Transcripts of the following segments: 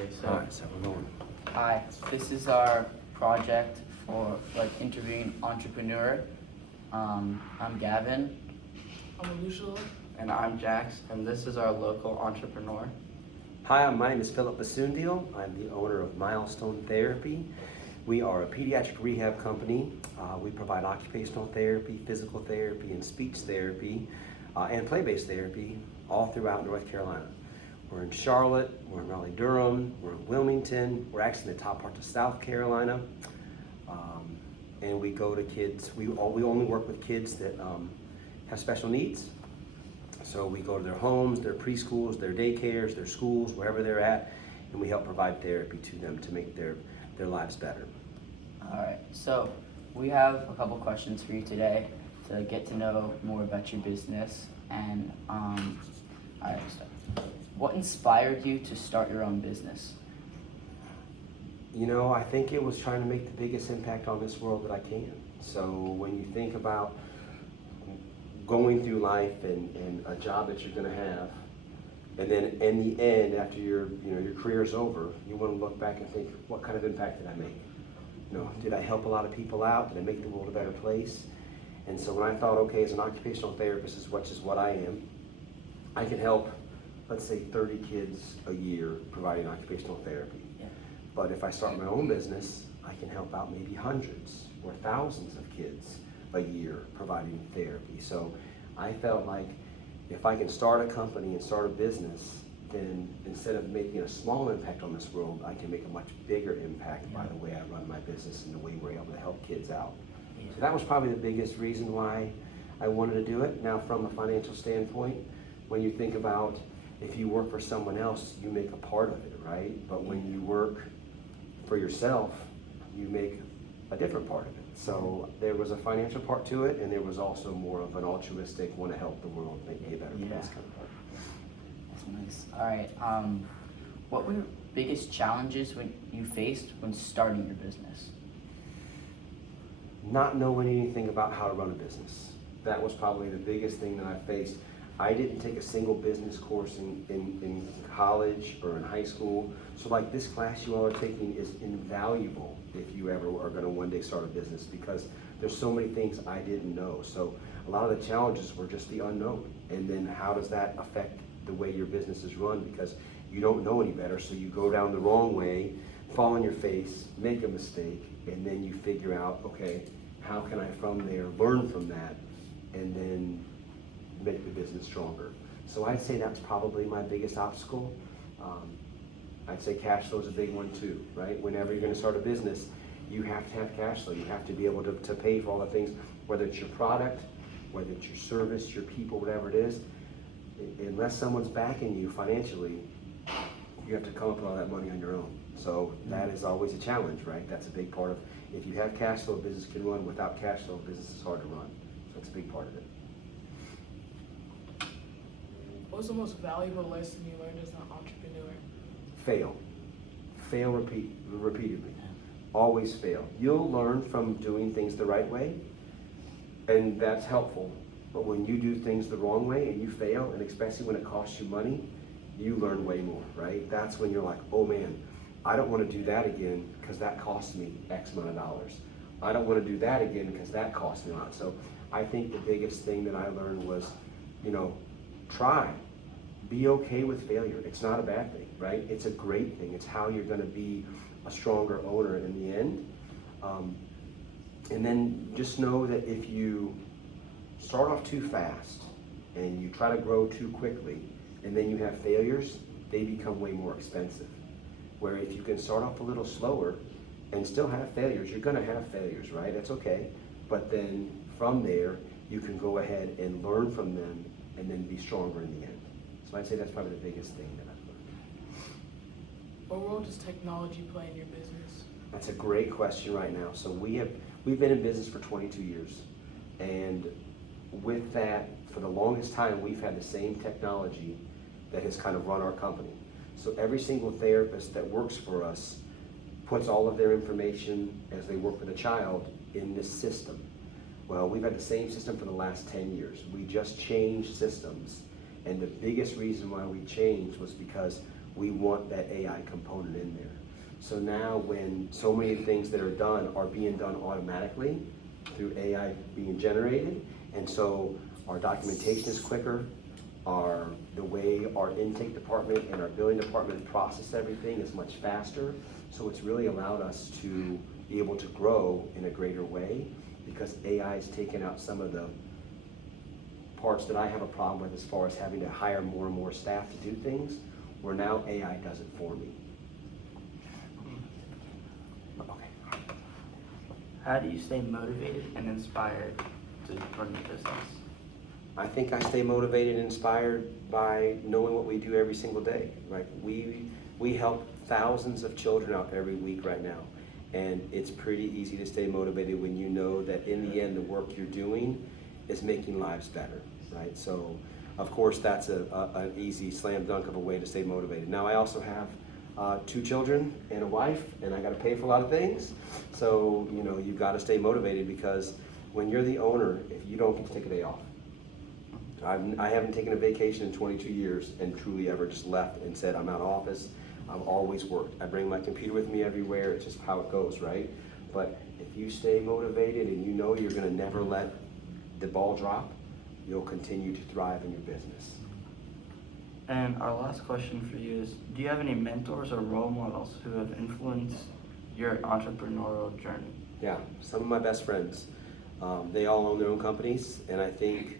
Okay, Alright, so we're going. Hi, this is our project for interviewing entrepreneur. I'm Gavin. I'm Alushala. and I'm Jax, and this is our local entrepreneur. Hi, my name is Philip Basundil. I'm the owner of Milestone Therapy. We are a pediatric rehab company. We provide occupational therapy, physical therapy, and speech therapy, and play-based therapy all throughout North Carolina. We're in Charlotte, we're in Raleigh-Durham, we're in Wilmington, we're actually in the top parts of South Carolina. And we go to kids, we only work with kids that have special needs. So we go to their homes, their preschools, their daycares, their schools, wherever they're at, and we help provide therapy to them to make their lives better. All right, so we have a couple questions for you today to get to know more about your business. And all right, so what inspired you to start your own business? You know, I think it was trying to make the biggest impact on this world that I can. So when you think about going through life and a job that you're going to have, and then in the end, after your career's over, you want to look back and think, what kind of impact did I make? Did I help a lot of people out? Did I make the world a better place? And so when I thought, okay, as an occupational therapist, which is what I am, I can help, let's say, 30 kids a year providing occupational therapy. Yeah. But if I start my own business, I can help out maybe hundreds or thousands of kids a year providing therapy. So I felt like if I can start a company and start a business, then instead of making a small impact on this world, I can make a much bigger impact by the way I run my business and the way we're able to help kids out. Yeah. So that was probably the biggest reason why I wanted to do it. Now, from a financial standpoint, when you think about if you work for someone else, you make a part of it, right? But when you work for yourself, you make a different part of it. So there was a financial part to it, and there was also more of an altruistic, want to help the world make it a better place kind of part. That's nice. All right, what were your biggest challenges when you faced when starting your business? Not knowing anything about how to run a business. That was probably the biggest thing that I faced. I didn't take a single business course in college or in high school. So like this class you all are taking is invaluable if you ever are going to one day start a business, because there's so many things I didn't know. So a lot of the challenges were just the unknown. And then how does that affect the way your business is run? Because you don't know any better, so you go down the wrong way, fall on your face, make a mistake, and then you figure out, okay, how can I from there learn from that and then make the business stronger. So I'd say that's probably my biggest obstacle. I'd say cash flow is a big one too, right? Whenever you're going to start a business, you have to have cash flow. You have to be able to pay for all the things, whether it's your product, whether it's your service, your people, whatever it is. Unless someone's backing you financially, you have to come up with all that money on your own. So that is always a challenge, right? That's a big part of, if you have cash flow, business can run. Without cash flow, business is hard to run. So that's a big part of it. What was the most valuable lesson you learned as an entrepreneur? Fail. Fail repeatedly. Always fail. You'll learn from doing things the right way, and that's helpful. But when you do things the wrong way and you fail, and especially when it costs you money, you learn way more, right? That's when you're like, oh man, I don't want to do that again because that cost me X amount of dollars. I don't want to do that again because that cost me a lot. So I think the biggest thing that I learned was, try. Be okay with failure. It's not a bad thing, right? It's a great thing. It's how you're going to be a stronger owner in the end. And then just know that if you start off too fast and you try to grow too quickly and then you have failures, they become way more expensive. Where if you can start off a little slower and still have failures, you're going to have failures, right? That's okay. But then from there, you can go ahead and learn from them and then be stronger in the end. So I'd say that's probably the biggest thing that I've learned. What role does technology play in your business? That's a great question right now. So we've been in business for 22 years. And with that, for the longest time, we've had the same technology that has kind of run our company. So every single therapist that works for us puts all of their information as they work with a child in this system. Well, we've had the same system for the last 10 years. We just changed systems. And the biggest reason why we changed was because we want that AI component in there. So now when so many things that are done are being done automatically through AI being generated, and so our documentation is quicker, the way our intake department and our billing department process everything is much faster. So it's really allowed us to be able to grow in a greater way, because AI has taken out some of the parts that I have a problem with as far as having to hire more and more staff to do things, where now AI does it for me. Okay. How do you stay motivated and inspired to run your business? I think I stay motivated and inspired by knowing what we do every single day, right? We help thousands of children out every week right now. And it's pretty easy to stay motivated when you know that in the end, the work you're doing is making lives better, right? So, of course, that's an easy slam dunk of a way to stay motivated. Now, I also have 2 children and a wife, and I got to pay for a lot of things. So, you know, you've got to stay motivated, because when you're the owner, if you don't get to take a day off, I haven't taken a vacation in 22 years and truly ever just left and said, I'm out of office. I've always worked. I bring my computer with me everywhere. It's just how it goes, right? But if you stay motivated and you know you're gonna never let the ball drop, you'll continue to thrive in your business. And our last question for you is, do you have any mentors or role models who have influenced your entrepreneurial journey? Yeah, some of my best friends, they all own their own companies, and I think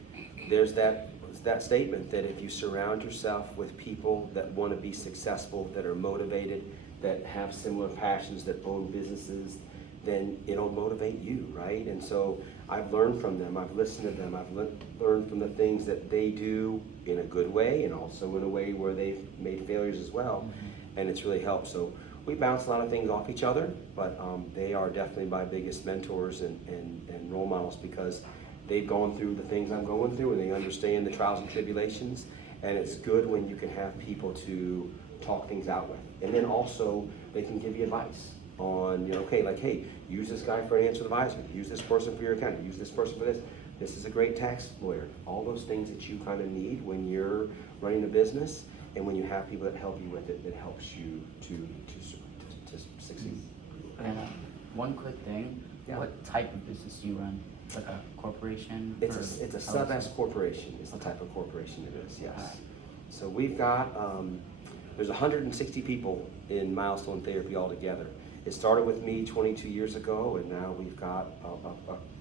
there's that statement that if you surround yourself with people that want to be successful, that are motivated, that have similar passions, that own businesses, then it'll motivate you, right? And so I've learned from them, I've listened to them, I've learned from the things that they do in a good way, and also in a way where they've made failures as well, and it's really helped. So we bounce a lot of things off each other, but they are definitely my biggest mentors and role models, because they've gone through the things I'm going through, and they understand the trials and tribulations, and it's good when you can have people to talk things out with. And then also, they can give you advice on, you know, okay, like, hey, use this guy for an answer advisor, use this person for your accountant, use this person for this. This is a great tax lawyer. All those things that you kind of need when you're running a business, and when you have people that help you with it, that helps you to succeed. And one quick thing, Yeah. what type of business do you run? Like a corporation? It's a sub-S corporation is the type of corporation it is, yes. So we've got, there's 160 people in Milestone Therapy altogether. It started with me 22 years ago, and now we've got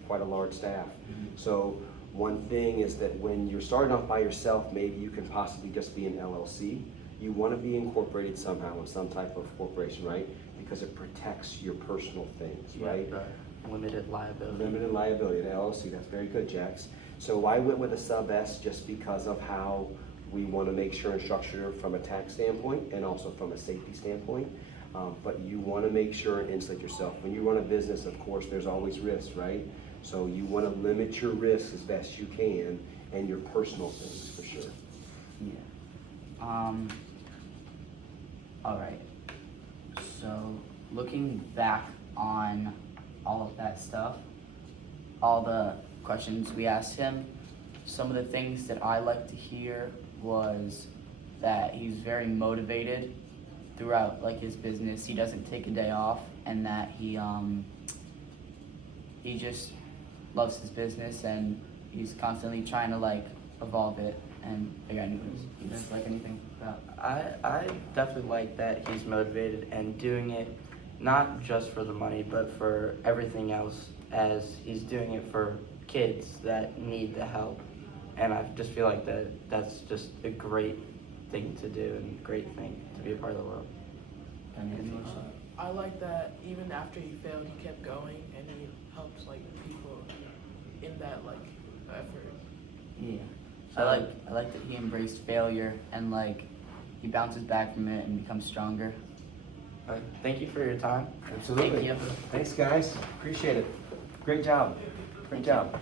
quite a large staff. So one thing is that when you're starting off by yourself, maybe you can possibly just be an LLC. You want to be incorporated somehow in some type of corporation, right? Because it protects your personal things, right? Limited liability. Limited liability, the LLC, that's very good, Jax. So I went with a sub-S just because of how we want to make sure and structure from a tax standpoint and also from a safety standpoint. But you want to make sure and insulate yourself. When you run a business, of course, there's always risks, right? So you want to limit your risks as best you can, and your personal things, for sure. Yeah. All right. So looking back on all of that stuff, all the questions we asked him, some of the things that I like to hear was that he's very motivated throughout like his business. He doesn't take a day off, and that he just loves his business, and he's constantly trying to like evolve it and figure out new ways. You guys like anything about? I definitely like that he's motivated and doing it not just for the money, but for everything else, as he's doing it for kids that need the help. And I just feel like that's just a great thing to do, and a great thing to be a part of the world. I like that even after he failed, he kept going, and he helps like people in that like effort. Yeah. I like that he embraced failure, and like he bounces back from it and becomes stronger. Thank you for your time. Absolutely. Thank you. Thanks, guys. Appreciate it. Great job. Great job.